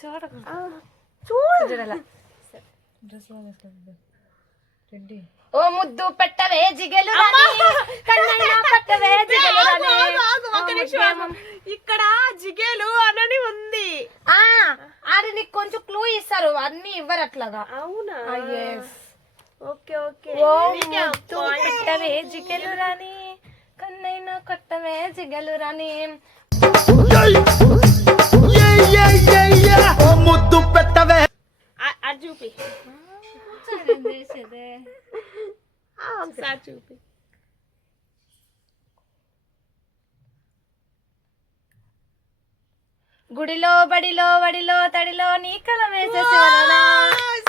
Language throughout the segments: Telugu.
చూడకు చూడు చూడాల డ్రెస్ రెడ్డి ఓ ముద్దు పెట్టవే జిగలు. ఇక్కడ జిగేలు అనని ఉంది. ఆ అది నీకు కొంచెం క్లూ ఇస్తారు. అన్ని ఇవ్వరు అట్లాగా అవునా. Okay okay. ఓ ముద్దు పెట్టవే జిగలు రాని కన్నైనా కొట్టవే జిగలు రాని ముద్దు పెట్టవే ఆ- అది చూపి. ఆ, ఒకసారి చూపి. గుడిలో బడిలో వడిలో తడిలో నీ కల వేసేసి.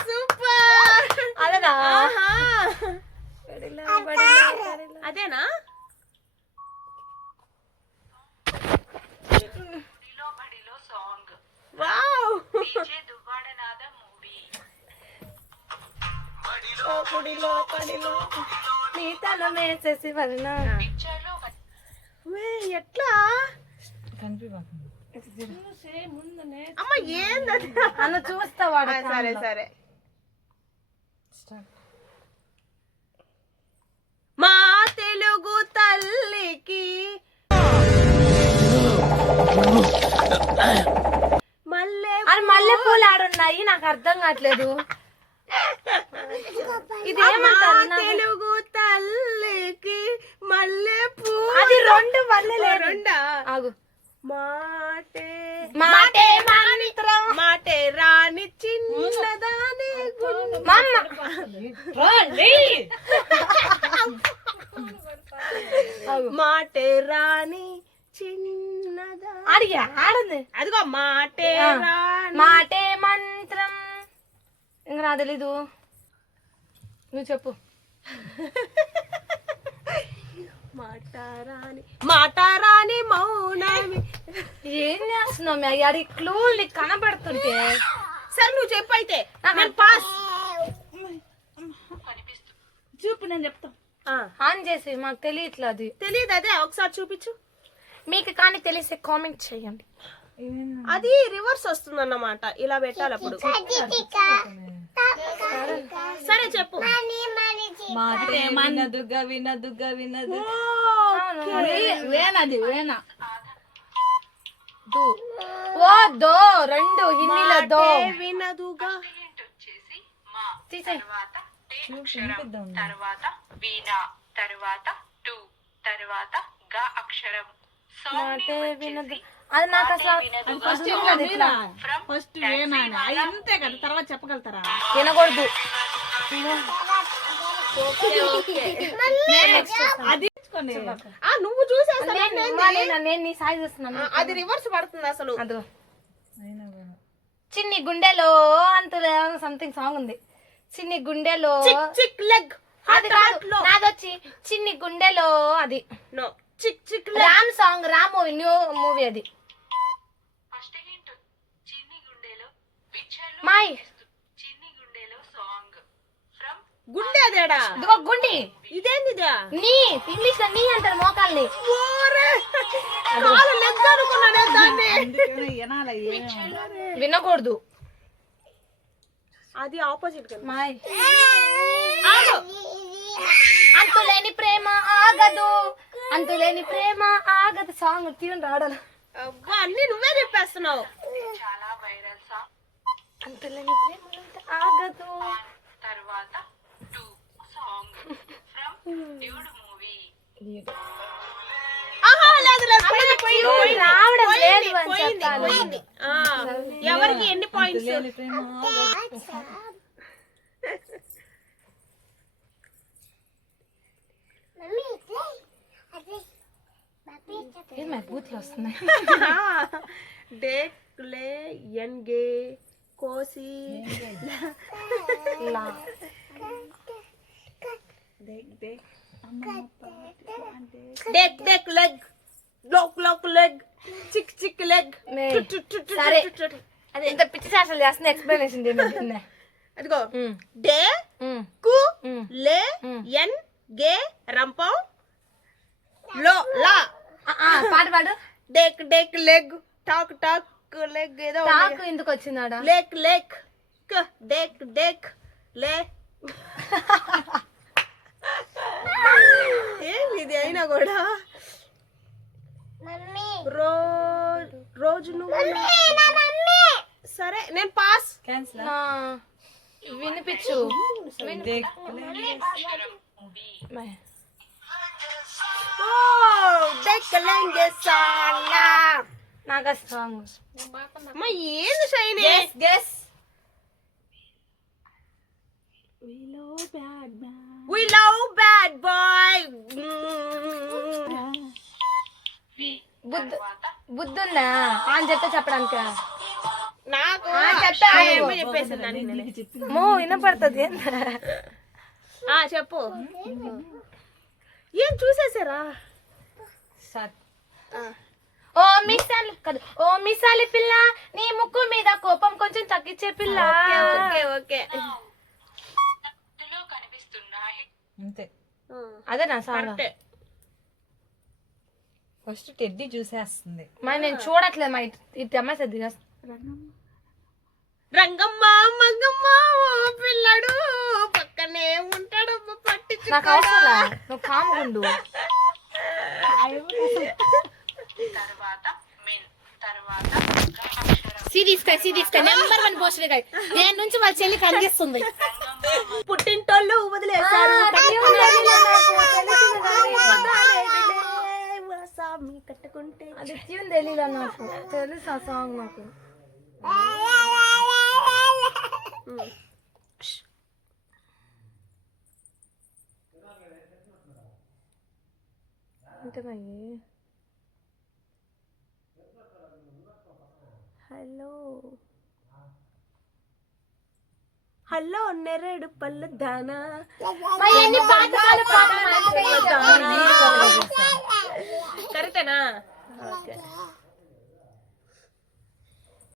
సూపర్. అదేనా? ఆహా. బడిలో బడిలో తడిలో. అదేనా? వావ్. గుడిలో నీ తల ఎట్లా? అమ్మ అన్న చూస్తా వాడు సరే సరే. మా తెలుగు తల్లికి మల్లె అని మల్లె ఆడున్నాయి నాకు అర్థం కావట్లేదు. ఇది ఏమంటారు? తెలుగు తల్లికి మల్లె అది రెండు మల్లె రెండా? ఆగు. మాటే. మాటే మంత్రం. మాటే రాని చిన్నదాని మమ్మ మాటే రాని చిన్నదా అడిగా ఆడింది. అదిగో మాటే మాటే మంత్రం ఇంకా నా తెలీదు నువ్వు చెప్పు మాట రాని మాట రాని మౌనమి ఏం చేస్తున్నావు మీ అడి క్లూ నీకు కనపడుతుంటే సరే నువ్వు చెప్పు అయితే నాకు నేను పాస్ చూపు నేను చెప్తా ఆన్ చేసి మాకు తెలియట్లేదు అది తెలియదు అదే ఒకసారి చూపించు మీకు కానీ తెలిస్తే కామెంట్ చేయండి అది రివర్స్ వస్తుందన్నమాట ఇలా పెట్టాలి అప్పుడు సరే చెప్పు. వినదుగా వినదుగా వినదు వేనది వేన ఓ దో రెండు హిందీలో దో. వినదుగా. తర్వాత వీణ తర్వాత టు తర్వాత గ అక్షరం. మాటే వినదు. అది నాకు అసలు ఫస్ట్ ఫస్ట్ అది అంతే కదా తర్వాత చెప్పగలుగుతారా? వినకూడదు. అది నువ్వు చూసేస్తా నేను నీ సాయి చూస్తున్నాను అది రివర్స్ పడుతుంది అసలు. అదో. చిన్ని గుండెలో అంత సంథింగ్ సాంగ్ ఉంది. చిన్ని గుండెలో చిక్ చిక్ లెగ్ అది కాదు. నాదొచ్చి చిన్ని గుండెలో అది. No chick chick Ram song Ram movie new movie అది. ఫస్ట్ హింట్ చిన్ని గుండెలో పిక్చర్లో మాయ్ చిన్ని గుండెలో సాంగ్. ఫ్రమ్ గుండె అదేడా? ఇదిగో గుండి. ఇదేంది ఇదా నీ ఇంగ్లీష్లో నీ అంటారు మోకాల్ని వినకూడదు. అది ఆపోజిట్ ఆగు. అంతులేని ప్రేమ ఆగదు. అంతులేని ప్రేమ ఆగదు సాంగ్ రావడం అబ్బా అన్ని నువ్వే చెప్పేస్తున్నావు. చాలా వైరల్ సాంగ్ అంతులేని ప్రేమ ఆగదు. తర్వాత two song from dude movie ఆహా లేదు లేదు పోయింది, పోయింది, ట్యూన్ పోయింది. రావడం పోయింది, లేదు అని పోయింది, చెప్తాను. పోయింది. ఆ, ఎవరికి ఎన్ని పాయింట్స్ బూతులు వస్తున్నాయి డేక్ లే ఎన్ గే కోసి లా డేక్ డేక్ లెగ్ లోక్ లోక్ లెగ్ చిక్ చిక్ లెగ్. సరే. అది ఎంత పిచ్చి శాస్త్రాలు చేస్తుంది ఎక్స్ప్లెనేషన్ చేయమంటుంది అదిగో డే కు లే ఎన్ గే రంపం లో లా పాట పాడు డేక్ డేక్ లెగ్ టాక్ టాక్ లెగ్ ఏదో టాక్ ఎందుకు వచ్చిందాడా? లేక్ లేక్ క డేక్ డేక్ లే. ఏం ఇది అయినా కూడా? రోజు రోజు నువ్వు సరే నేను పాస్. నా వినిపించు. ఓ డెక్ లెంగే సాంగా నాకు ఆ సాంగ్ అమ్మ ఏంది guess we love bad boy Buddha బుద్ధుందా అని చెప్తే చెప్పడానికి నాకు చెప్తా. మో వినపడుతుంది చెప్పు ఏం చూసేసారా ఓ మిసాలి కాదు. ఓ మిసాలి పిల్ల నీ ముక్కు మీద కోపం కొంచెం తగ్గించే పిల్ల. ఓకే ఓకే అంతే. అదే నా కరెక్టే. ఫస్ట్ టెడ్డీ చూసేస్తుంది. మరి నేను చూడట్లేదు మా ఇది అమ్మాయి సర్ది రంగమ్మ మంగమ్మ ఓ పిల్లడు పక్కనే ఉంటాడు. నాకు అవసరం లే. నువ్వు కాముకుండు తర్వాత మెన్ తర్వాత అక్షరం సిరీస్ కై సిరీస్ కై నెంబర్ వన్ కై దేని నుంచి వాళ్ళ చెల్లి కనిపిస్తుంది పుట్టింటోళ్ళు వదిలేశారు. స్వామి కట్టుకుంటే అది ట్యూన్ తెలీదు నాకు. తెలుసు ఆ సాంగ్ నాకు. మరి హలో. హలో నెరడు పళ్ళు దానా. కరెక్టేనా ఓకే.